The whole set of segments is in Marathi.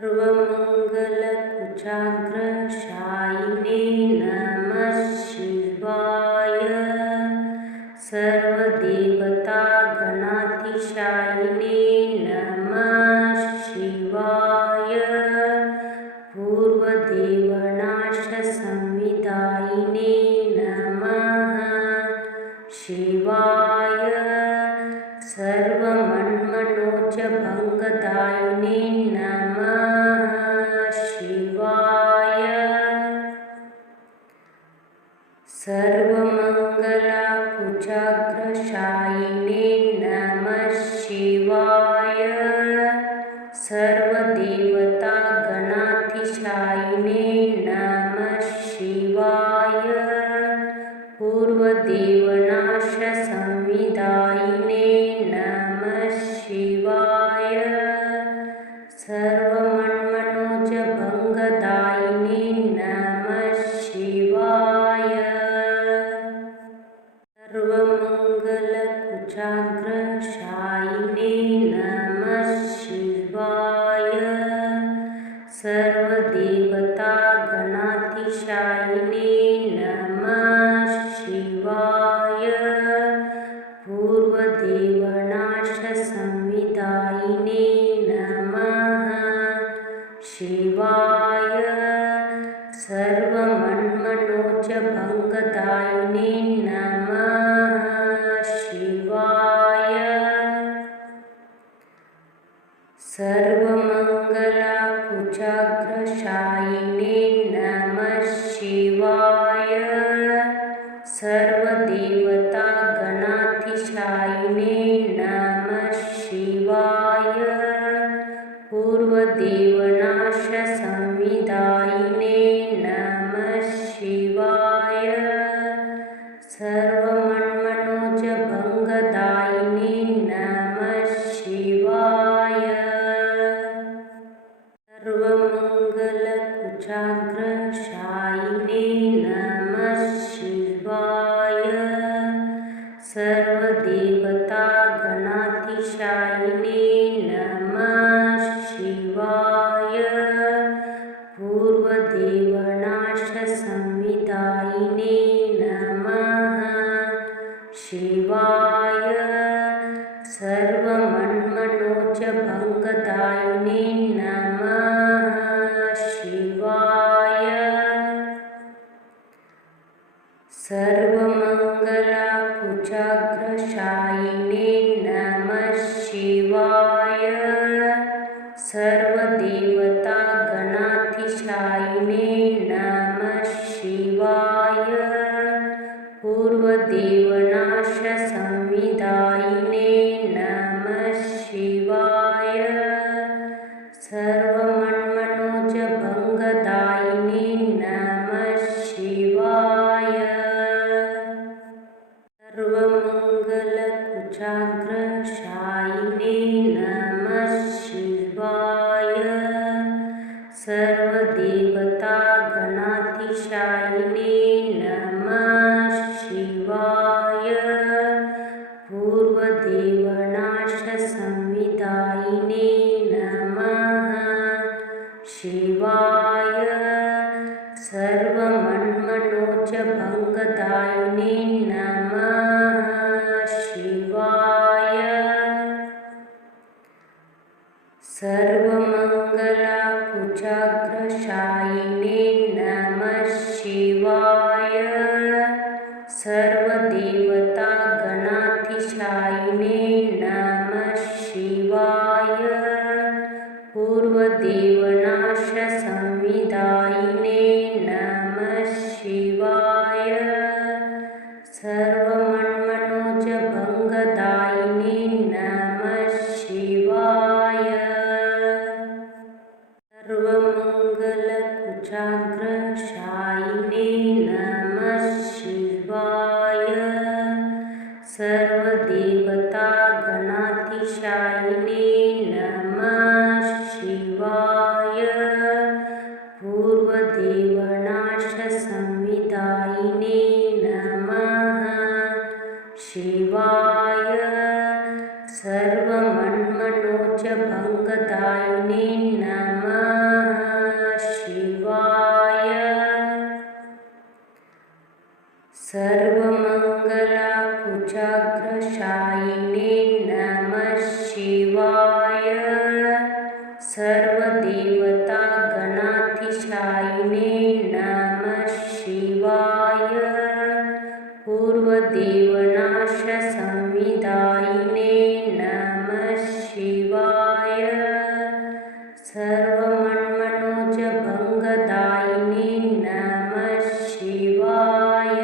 सर्वमङ्गलकुचाग्रशायिने नमः शिवाय। सर्वदेवतागणातिशायिने नमः शिवाय। पूर्वदेवनाशसंविदायिने नमः शिवाय। सर्वमन्मनोजभङ्गदायिने नमः शिवाय। सर्वमङ्गलकुचाग्रशायिने नमः शिवाय। सर्वदेवतागणातिशायिने नमः शिवाय। पूर्वदेवनाशसंविदायिने नमः शिवाय। सर्वमन्मनोजभङ्गदायिने नमः शिवाय। सर्वमङ्गलकुचाग्रशायिने नमः शिवाय। सर्वदेवतागणातिशायिने नमः शिवाय। पूर्वदेवनाशसंविदायिने नमः शिवाय। सर्वमन्मनोजभङ्गदायिने नमः शिवाय। सर्वमङ्गलकुचाग्रशायिने नमः शिवाय। सर्वदेवतागणातिशायिने नमः शिवाय। पूर्वदेवनाशसंविदायिने नमः शिवाय। सर्वमन्मनोजभङ्गदायिने नमः शिवाय। सर्वमङ्गलकुचाग्रशायिने नमः शिवाय। सर्वदेवतागणातिशायिने नमः शिवाय। पूर्वदेवनाशसंविदायिने नमः शिवाय। सर्वमन्मनोजभङ्गदायिने नमः शिवाय। सर्वमङ्गलकुचाग्रशायिने नमः शिवाय। सर्वदेवतागणातिशायिने नमः शिवाय। पूर्वदेवनाशसंविदायिने नमः शिवाय। सर्वमन्मनोजभङ्गदायिने नमः शिवाय। सर्वमङ्गलकुचाग्रशायिने नमः शिवाय। सर्वदेवतागणातिशायिने नमः शिवाय। पूर्वदेवनाशसंविदायिने नमः शिवाय। सर्वमन्मनोजभङ्गदायिने नमः शिवाय। सर्वमङ्गलकुचाग्रशायिने नमः शिवाय। सर्वदेवतागणातिशायिने नमः शिवाय। पूर्वदेवनाशसंविदायिने नमः शिवाय। सर्वमन्मनोजभङ्गदायिने नमः शिवाय। सर्वमङ्गलकुचाग्रशायिने नमः शिवाय। सर्वदेवतागणातिशायिने नमः शिवाय। पूर्वदेवनाशसंविदायिने नमः शिवाय। सर्वमन्मनोजभङ्गदायिने नमः सर्वदेवता गणाधिशायिने नमः शिवाय पूर्वदेवनाश संविदायिने नमः शिवाय सर्वमन्मनोज भंगदायिने नमः शिवाय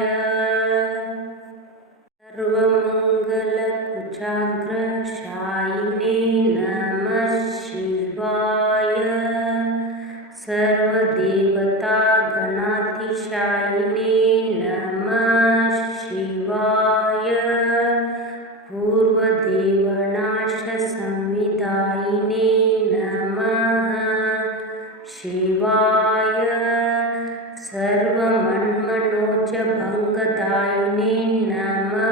सर्वमंगलकुचाग्रशायिने नमः शिवाय सर्वदेवता गणाधिशायिने नमः शिवाय पूर्वदेवनाश संविदायिने नमः शिवाय सर्वमन्मनोज भंगदायिने नमः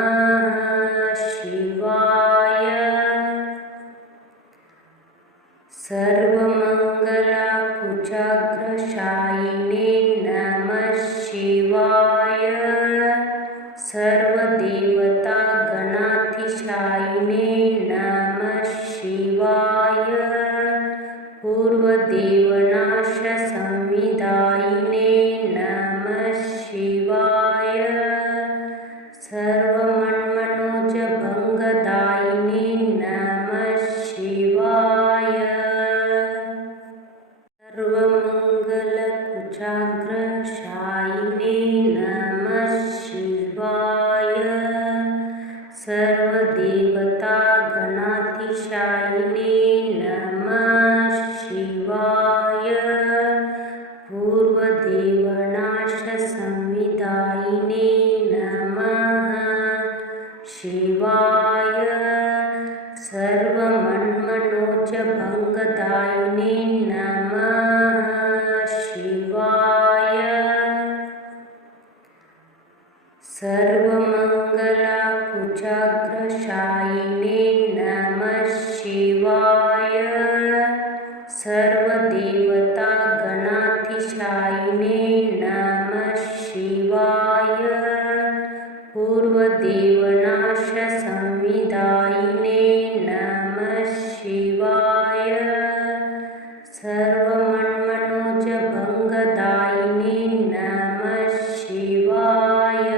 शिवाय सर्वमंगलकुचाग्रशायिने नमः शिवाय सर्वदेवता गणाधिशायिने नमः शिवाय पूर्वदेवनाश संविदायिने नमः शिवाय सर्वमन्मनोज भंगदायिने नमः शिवाय सर्वमंगलकुचाग्रशायिने नमः शिवाय सर्वदेवता गणाधिशायिने नमः शिवाय पूर्वदेवनाश संविदायिने नमः शिवाय सर्वमन्मनोज भंगदायिने नमः शिवाय सर्वमंगलकुचाग्रशायिने नमः शिवाय सर्वदेवता गणाधिशायिने नमः शिवाय पूर्वदेवनाश संविदायिने नमः शिवाय सर्वमन्मनोज भंगदायिने नमः शिवाय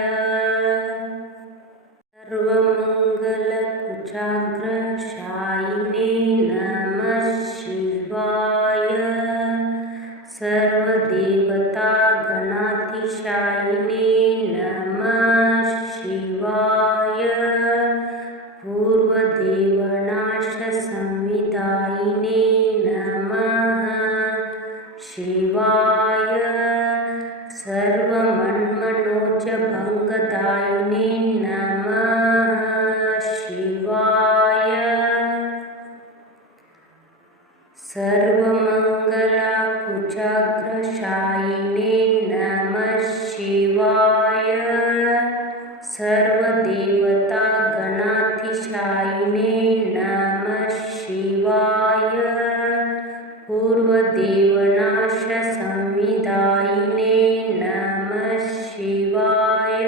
सर्वमंगलकुचाग्रशायिने नमः शिवाय सर्वदेवता गणाधिशायिने नमः शिवाय पूर्वदेवनाश संविदायिने नमः शिवाय सर्वमन्मनोज भंगदायिने नमः शिवाय सर्वमंगलकुचाग्रशायिने नमः शिवाय सर्वदेवता गणाधिशायिने नमः शिवाय पूर्वदेवनाश संविदायिने नमः शिवाय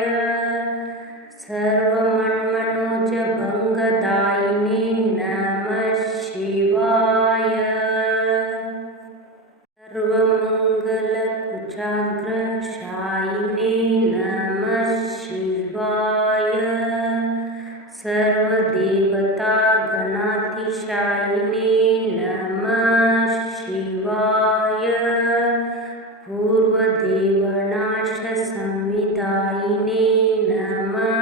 सर्वमन्मनोज भंगदायिने नमः शिवाय सर्वमंगलकुचाग्रशायिने नमः शिवाय सर्वदेवता गणाधिशायिने नमः शिवाय पूर्वदेवनाश संविदायिने नमः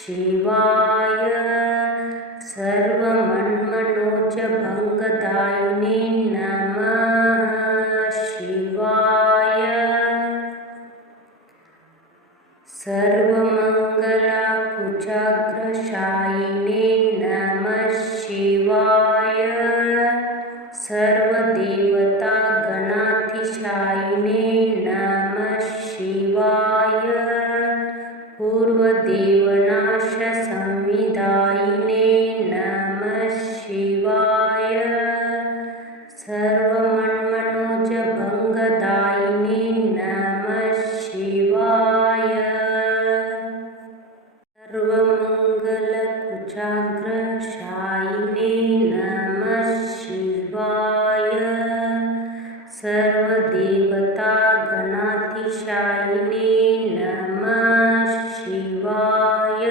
शिवाय सर्वमन्मनोज भंगदायिने नमः शिवाय सर्वमंगलकुचाग्रशायिने नमः शिवाय सर्वदेवता गणाधिशायिने नमः शिवाय पूर्वदेवनाश संविदायिने नमः शिवाय सर्वमन्मनोज भंगदायिने नमः शिवाय सर्वमंगलकुचाग्रशायिने नमः शिवाय सर्वदेवता गणातिशायिने नमः शिवाय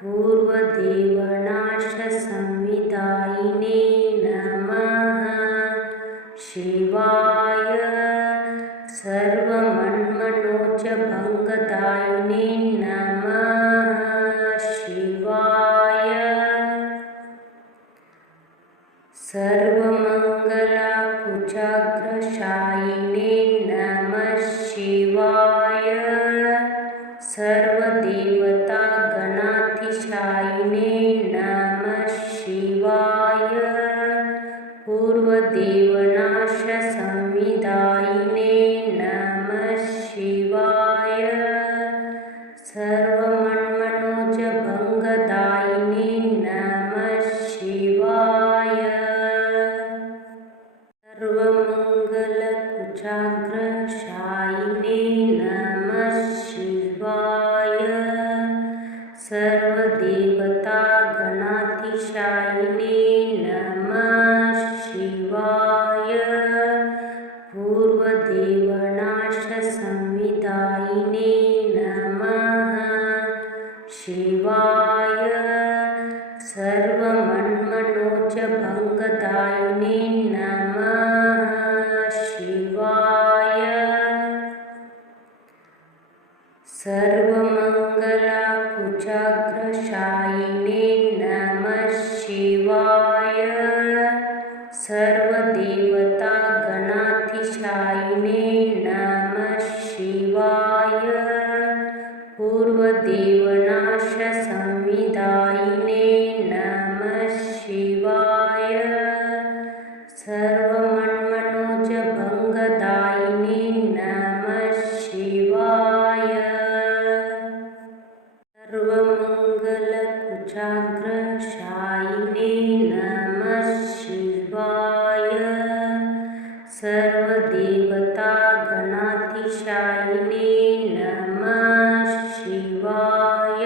पूर्वदेवनाशसंविदायिने नमः शिवाय सर्वमन्मनोजभङ्गदायिने नमः शिवाय सर्वमङ्गलकुजाग्रशायिने नमः शिवाय सर्वदेवता गणातिशायिने नमः शिवाय पूर्वदेवनाशसंविदायिने नमः शिवाय सर्वमन्मनोजभङ्गदायिने नमः शिवाय सर्वमङ्गलकुजाग्रशायिने नमः शिवाय सर्वदेवता गणातिशायिने नमः शिवाय पूर्वदेवनाशसंविदायिने नमः शिवाय सर्वमन्मनोजभङ्गदायिने नमः शिवाय सर्वमङ्गलकुजाग्रशायिने नमः शिवाय सर्वदेवता गणातिशायिने नमः शिवाय पूर्वदेवनाशसंविदायिने नमः शिवाय सर्वमन्मनोजभङ्गदायिने नमः शिवाय सर्वमङ्गलकुजाग्रशायिने नमः शिवाय सर्वदेवता गणातिशायिने नमः शिवाय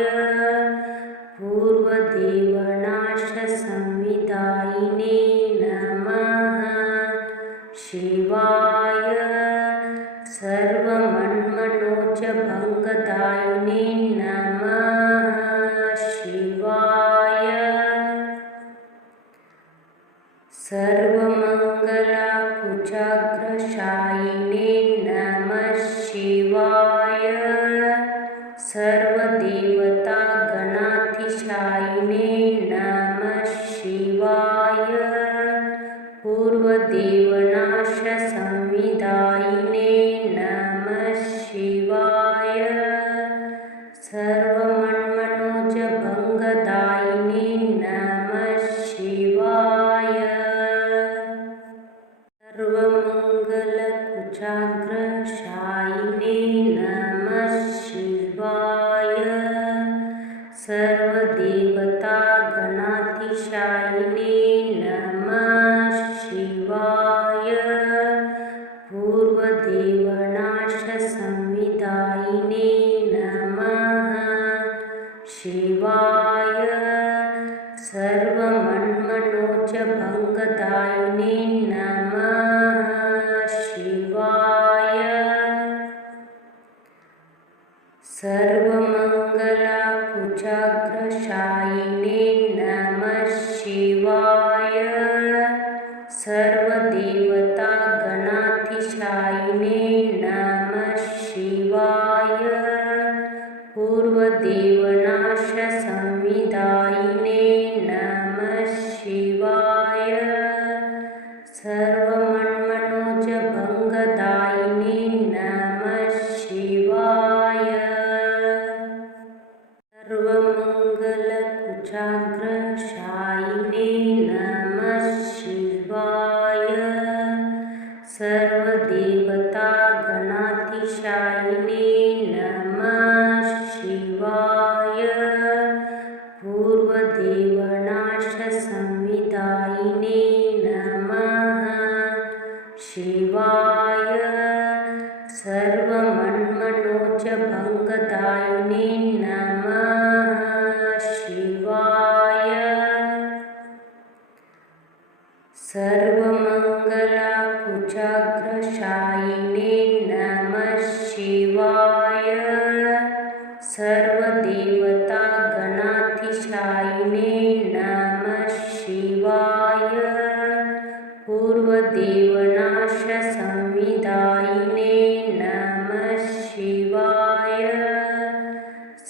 पूर्वदेवनाशसंविदायिने नमः शिवाय सर्वमन्मनोजभङ्गदायिने नमः शिवाय सर्वमङ्गलकुजाग्रशायिने नमः शिवाय सर्वदेवता गणातिशायिने नमः शिवाय पूर्वदेवनाशसंविदायिने नमः शिवाय सर्वमन्मनोजभङ्गदायिने नमः शिवाय सर्वमङ्गलकुजाग्रशायिने नमः शिवाय सर्वदेवता गणातिशायिने नमः शिवाय पूर्वदेवनाशसंविदायिने नमः शिवाय सर्वमन्मनोजभङ्गदायिने नमः शिवाय सर्वमङ्गलकुजाग्रशायिने नमः शिवाय सर्वदेवता गणातिशायिने नमः शिवाय पूर्वदेवनाशसंविदायिने नमः शिवाय सर्वमन्मनोजभङ्गदायिने नमः शिवाय सर्वमङ्गलकुजाग्रशायिने नमः शिवाय सर्वदेवता गणातिशायिने नमः शिवाय पूर्वदेवनाशसंविदायिने नमः शिवाय सर्वमन्मनोजभङ्गदायिने नमः शिवाय सर्वमङ्गलकुजाग्रशायिने पूर्वदेवनाशसंविदायिने नमः शिवाय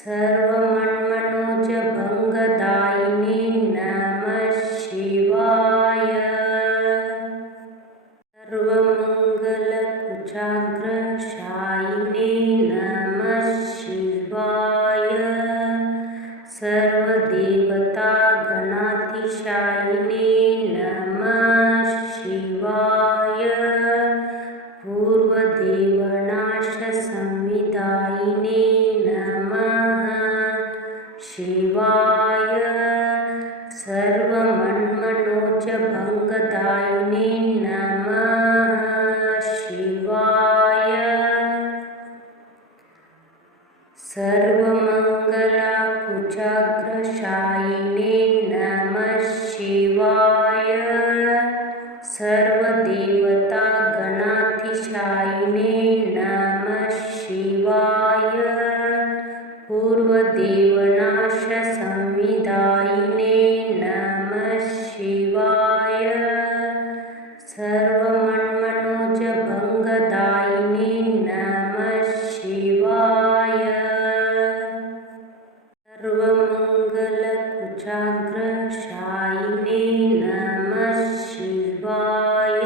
सर्वमन्मनोजभङ्गदायिने नमः शिवाय सर्वमङ्गलकुचाग्रशायिने नमः शिवाय सर्वदेवतागणातिशायिने नमः शिवाय पूर्वदेवनाशसंविदायिने नमः शिवाय सर्वमन्मनोजभङ्गदायिने नमः शिवाय सर्वमङ्गलकुचाग्रशायिने नमः शिवाय सर्वदेवतागणातिशायिने नमः शिवाय पूर्वदेवनाशसंविदायिने नमः शिवाय सर्वमन्मनोजभङ्गदायिने नमः शिवाय सर्वमङ्गलकुचाग्रशायिने नमः शिवाय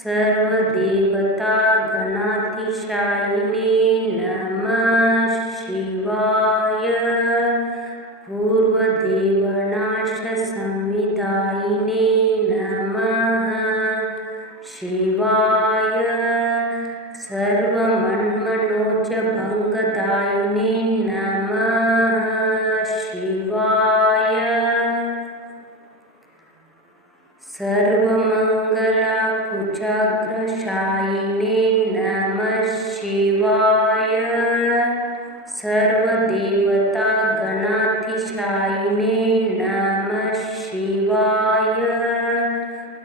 सर्वदेवतागणातिशायिने नमः शिवाय पूर्वदेवनाशसंविदायिने नमः शिवाय सर्वमन्मनोजभङ्गदायिने नमः शिवाय सर्वमङ्गलकुचाग्रशायिने नमः शिवाय सर्वदेवतागणातिशायिने नमः शिवाय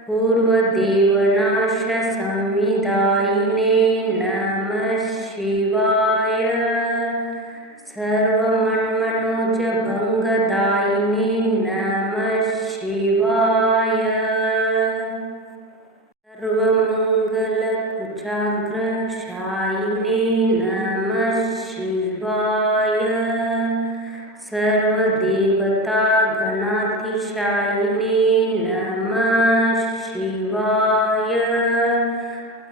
पूर्वदेवनाशसंविदायिने नमः शिवाय सर्वमन्मनोजभङ्गदायिने नमः शिवाय सर्वमङ्गलकुचाग्रशायिने नमः शिवाय सर्वदेवतागणातिशायिने नमः शिवाय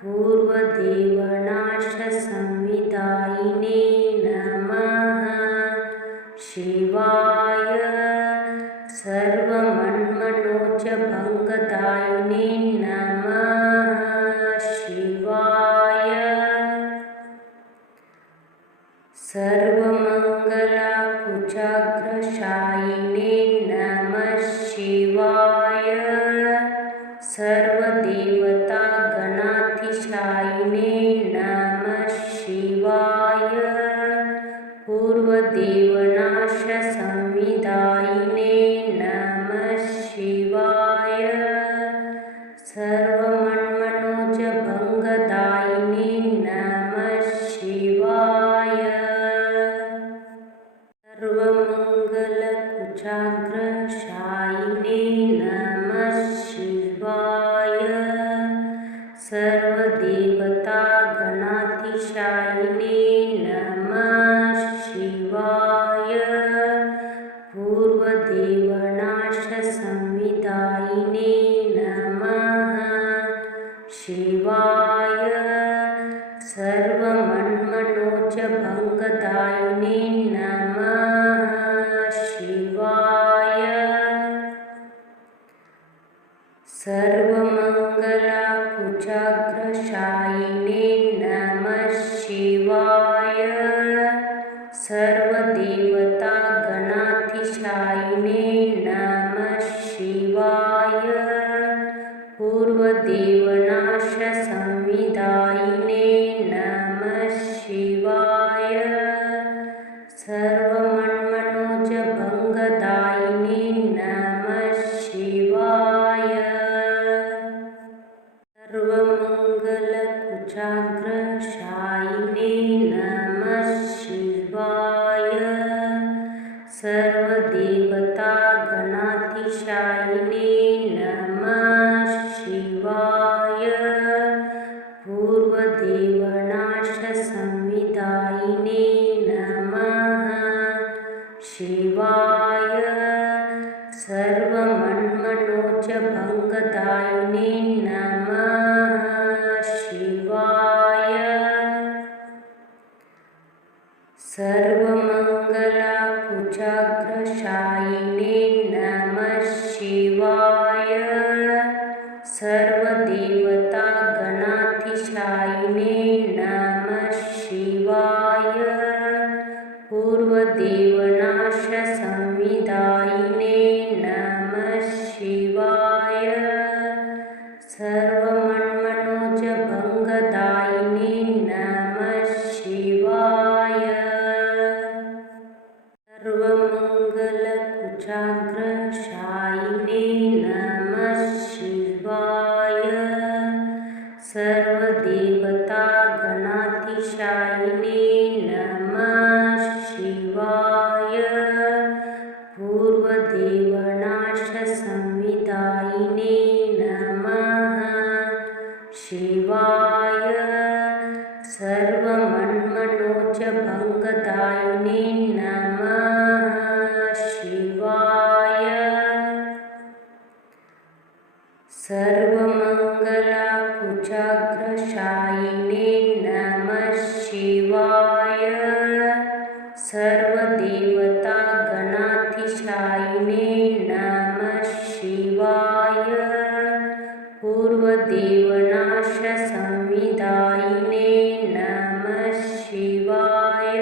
पूर्वदेवनाशसंविदायिने नमः शिवाय सर्वमन्मनोजभङ्गदायिने नमः शिवाय सर्वमङ्गलकुचाग्रशायिने नमः शिवाय सर्वदेवतागणातिशायिने नमः शिवाय पूर्वदेवनाशसंविदायिने नमः शिवाय सर्वमन्मनोजभङ्गदायिने नमः शिवाय सर्वमङ्गलकुचाग्रशायिने नमः शिवाय सर्वदेवतागणातिशायिने नमः शिवाय पूर्वदेवनाशसंविदायिने नमः शिवाय सर्वमन्मनोजभङ्गदायिने नमः शिवाय सर्वमङ्गलकुचाग्रशायिने नमः शिवाय सर्वदेवतागणातिशायिने नमः शिवाय पूर्वदेवनाशसंविदायिने नमः शिवाय सर्वमन्मनोजभङ्गदायिने नमः शिवाय सर्वमङ्गलकुचाग्रशायिने नमः शिवाय सर्वदेवतागणातिशायिने नमः शिवाय सर्वदेवता गणाधिशायिने नमः शिवाय पूर्वदेवनाश संविदायिने नमः शिवाय सर्वमन्मनोज भंगदायिने नमः शिवाय सर्वमंगलकुचाग्रशायिने नमः शिवाय सर्वदेवता गणाधिशायिने नमः शिवाय पूर्वदेवनाश संविदायिने नमः शिवाय सर्वमन्मनोज भंगदायिने नमः शिवाय सर्वमंगलकुचाग्रशायिने नमः शिवाय सर्वदेवता गणाधिशायिने नमः शिवाय पूर्वदेवनाश संविदायिने नमः शिवाय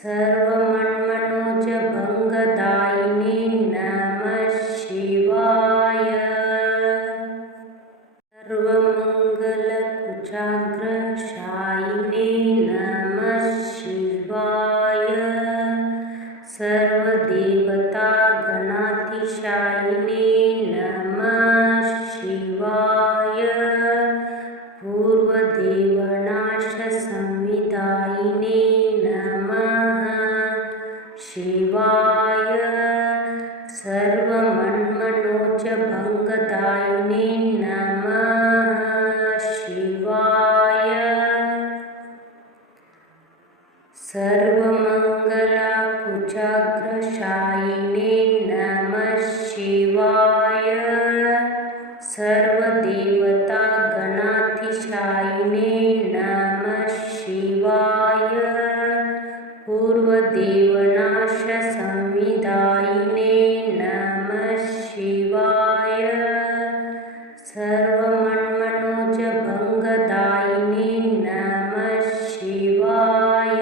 सर्वमन्मनोज भंगदायिने नमः शिवाय सर्वमंगलकुचाग्रशायिने नमः शिवाय सर्वदेवता गणाधिशायिने नमः शिवाय पूर्वदेवनाश संविदायिने नमः शिवाय सर्वमन्मनोज भंगदायिने नमः शिवाय सर्वमंगलकुचाग्रशायिने नमः शिवाय सर्वदेवता गणाधिशायिने नमः शिवाय पूर्वदेवनाश संविदायिने नमः शिवाय सर्वमन्मनोज भंगदायिने नमः शिवाय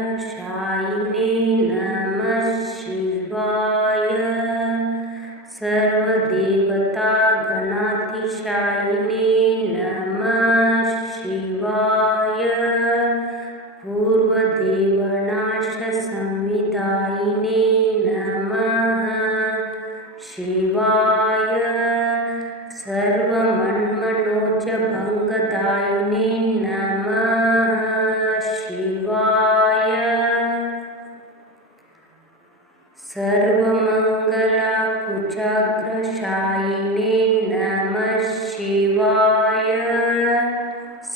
सर्वमंगलकुचाग्रशायिने नमः शिवाय सर्वदेवता गणाधिशायिने नमः शिवाय पूर्वदेवनाश संविदायिने नमः शिवाय सर्वमन्मनोज भंगदायिने नमः शिवाय सर्वमंगलकुचाग्रशायिने नमः शिवाय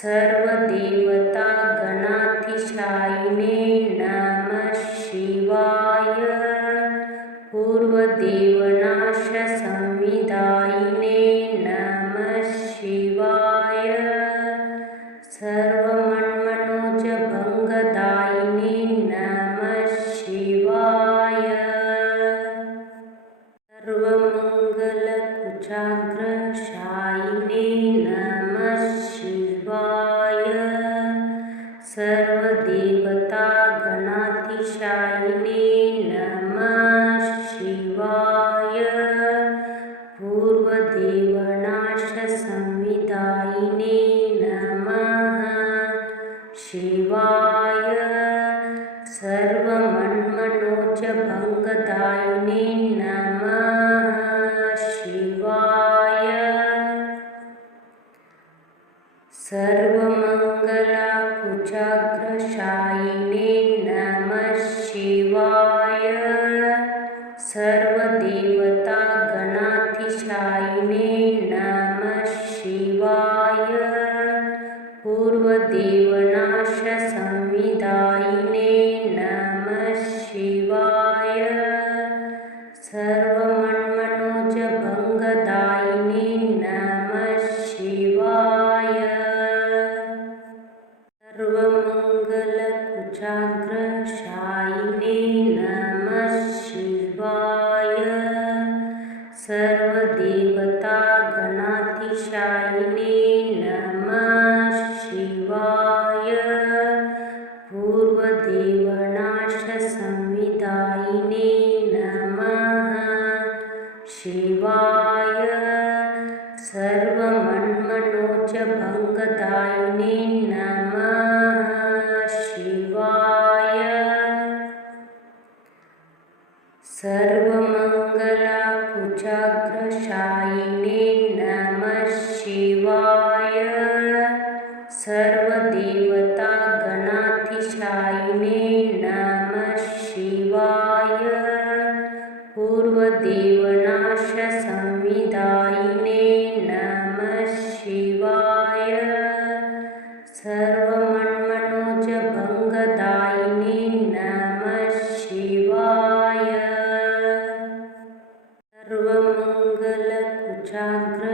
सर्वदेवता गणाधिशायिने नमः शिवाय पूर्वदेवनाश संविदायिने नमः शिवाय सर्वमन्मनोज भंगदायिने नमः शिवाय सर्वमंगलकुचाग्रशायिने नमः शिवाय सर्वदेवता गणाधिशायिने नमः शिवाय पूर्वदेवनाश संविदायिने नमः शिवाय सर्वमन्मनोज भंगदायिने नमः शिवाय सर्वमंगलकुचाग्रशायिने नमः शिवाय सर्वदेवता गणाधिशायिने नमः शिवाय पूर्वदेवनाश संविदायिने नमः शिवाय सर्वमन्मनोज भंगदायिने नमः शिवाय सर्वमंगलकुचाग्रशायिने नमः शिवाय पूर्वदेवता गणातिशायिने नमः शिवाय पूर्वदेवनाशसंविदायिने नमः शिवाय सर्वमन्मनोजभङ्गदायिने नमः शिवाय सर्वमङ्गलकुजाग्रशायिने नमः शिवाय सर्वदेवतागणातिशायिने नमः शिवाय पूर्वदेवनाशसंविदायिने नमः शिवाय सर्वमन्मनोजभङ्गदायिने नमः शिवाय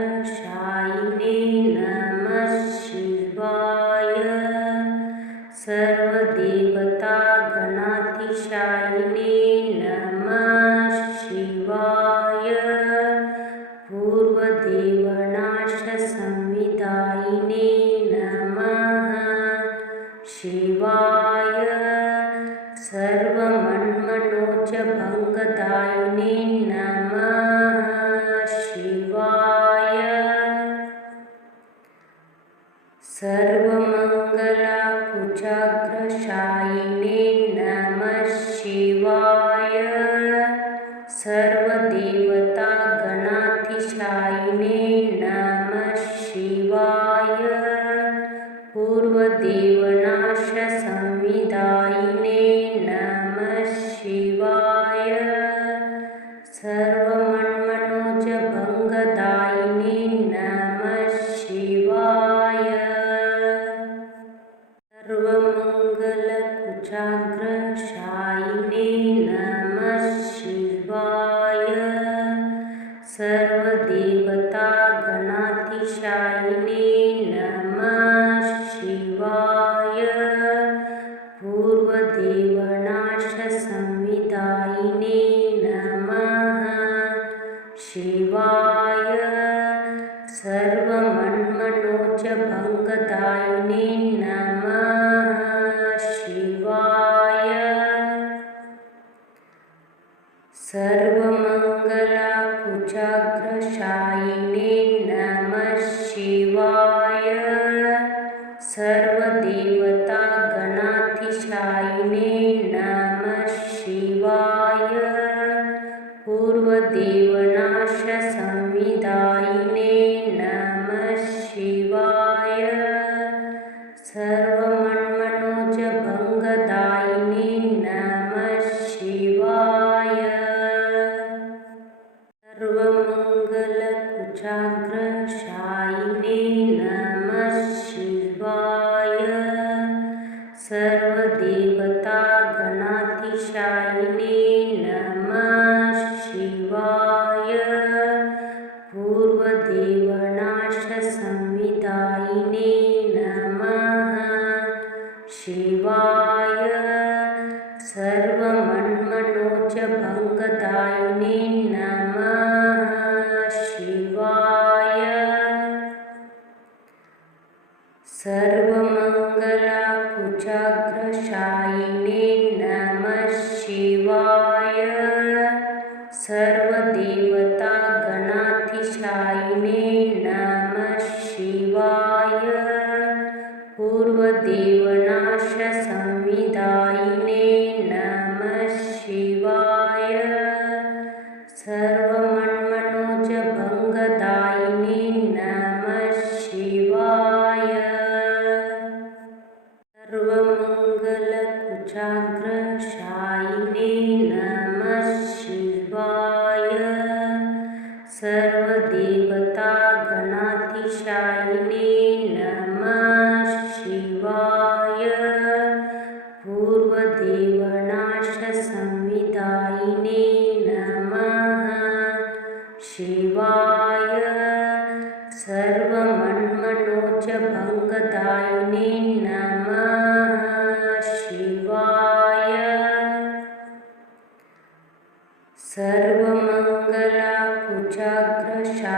सर्वमङ्गलकुजाग्रशायिने नमः शिवाय सर्वदेवतागणातिशायिने नमः शिवाय पूर्वदेवनाशसंविदायिने नमः शिवाय सर्वमन्मनोजभङ्गदायिने नमः शिवाय सर्वमङ्गलकुजाग्रशायिने नमः शिवाय सर्वदेवतागणातिशायिने नमः शिवाय पूर्वदेवनाशसंविदायिने नमः शिवाय सर्वमन्मनोजभङ्गदायिने नमः शिवाय सर्वमङ्गलकुजाग्रशायिने नमः शिवाय सर्वदेवतागणातिशायिने नमः शिवाय पूर्वदेवनाशसंविदायिने नमः शिवाय सर्वमन्मनोजभङ्गदायिने नमः शिवाय सर्वमङ्गलकुजाग्रशायिने नमः शिवाय सर्वदेवतागणातिशायिने नमः शिवाय पूर्वदेवनाशसंविदायिने नमः शिवाय सर्वमन्मनोजभङ्गदायिने नमः शिवाय सर्वमङ्गलकुजाग्रशायिने नमः शिवाय सर्वदेवतागणातिशायिने नमः शिवाय पूर्वदेवनाशसंविदायिने नमः शिवाय सर्वमन्मनोजभङ्गदायिने नमः शिवाय सर्वमङ्गलकुजाग्रशायिने नमः शिवाय सर्वदेवतागणातिशायिने नमः शिवाय पूर्वदेवनाशसंविदायिने नमः शिवाय सर्वमन्मनोजभङ्गदायिने नमः शिवाय सर्वमङ्गलकुजाग्रशायिने नमः शिवाय सर्वदेवतागणातिशायिने नमः शिवाय पूर्वदेवनाशसंविदायिने नमः शिवाय सर्वमन्मनोजभङ्गदायिने नमः शिवाय सर्वमङ्गलकुजाग्रशायिने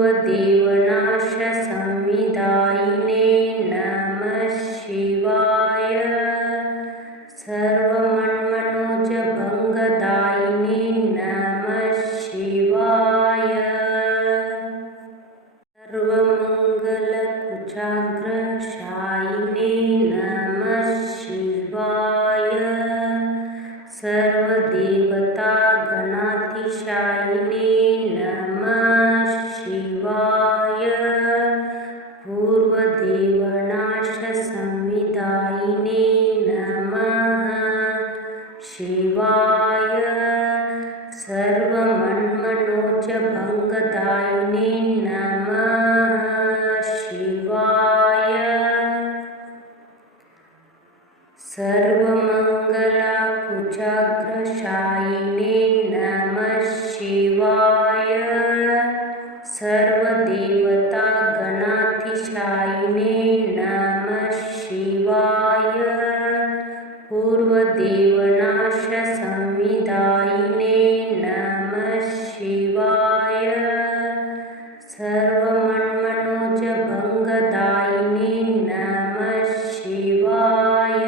पूर्वदेवनाशसंविदायिने नमः शिवाय सर्वमन्मनोजभङ्गदायिने नमः शिवाय सर्वमङ्गलकुचाग्रशायिने नमः शिवाय सर्वदेवतागणातिशायिने नमः शिवाय पूर्वदेवनाशसंविदायिने नमः शिवाय सर्वमन्मनोजभङ्गदायिने नमः शिवाय सर्वमङ्गलकुचाग्रशायिने नमः शिवाय सर्वदेवतागणातिशायिने नमः शिवाय पूर्वदेवनाशसंविदायिने नमः शिवाय सर्वमन्मनोजभङ्गदायिने नमः शिवाय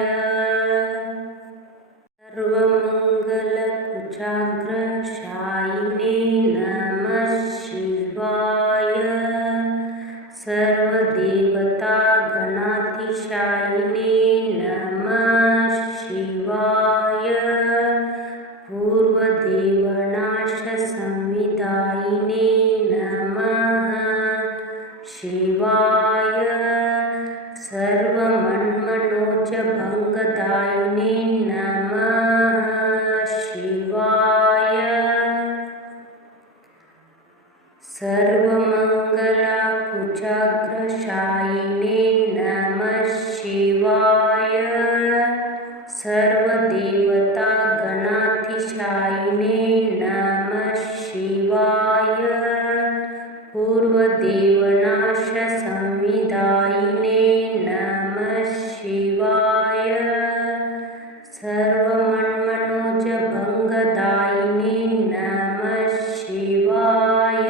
सर्वमङ्गलकुचाग्रशायिने नमः शिवाय सर्वदेवतागणातिशायिने नमः शिवाय पूर्वदेवनाशसंविदायिने नमः शिवाय सर्वमन्मनोजभङ्गदायिने नमः शिवाय सर्वमङ्गलकुचाग्रशायिने नमः शिवाय सर्वदेवतागणातिशायिने नमः शिवाय पूर्वदेवनाशसंविदायिने नमः शिवाय सर्वमन्मनोजभङ्गदायिने नमः शिवाय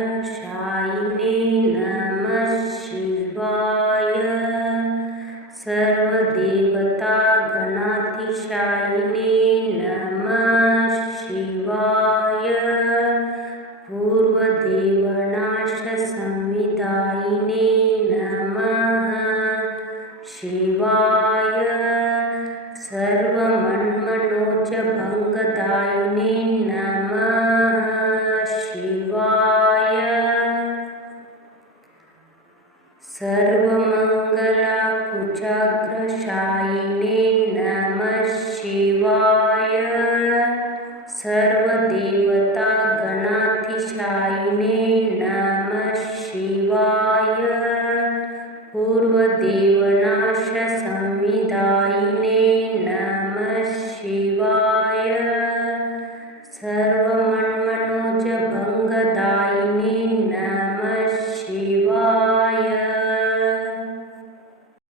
सर्वमङ्गलकुचाग्रशायिने नमः शिवाय सर्वदेवतागणातिशायिने नमः शिवाय पूर्वदेवनाशसंविदायिने नमः शिवाय सर्वमन्मनोजभङ्गदायिने नमः शिवाय सर्वमङ्गलकुचाग्रशायिने नमः शिवाय सर्वदेवतागणातिशायिने नमः शिवाय पूर्वदेवनाशसंविदायिने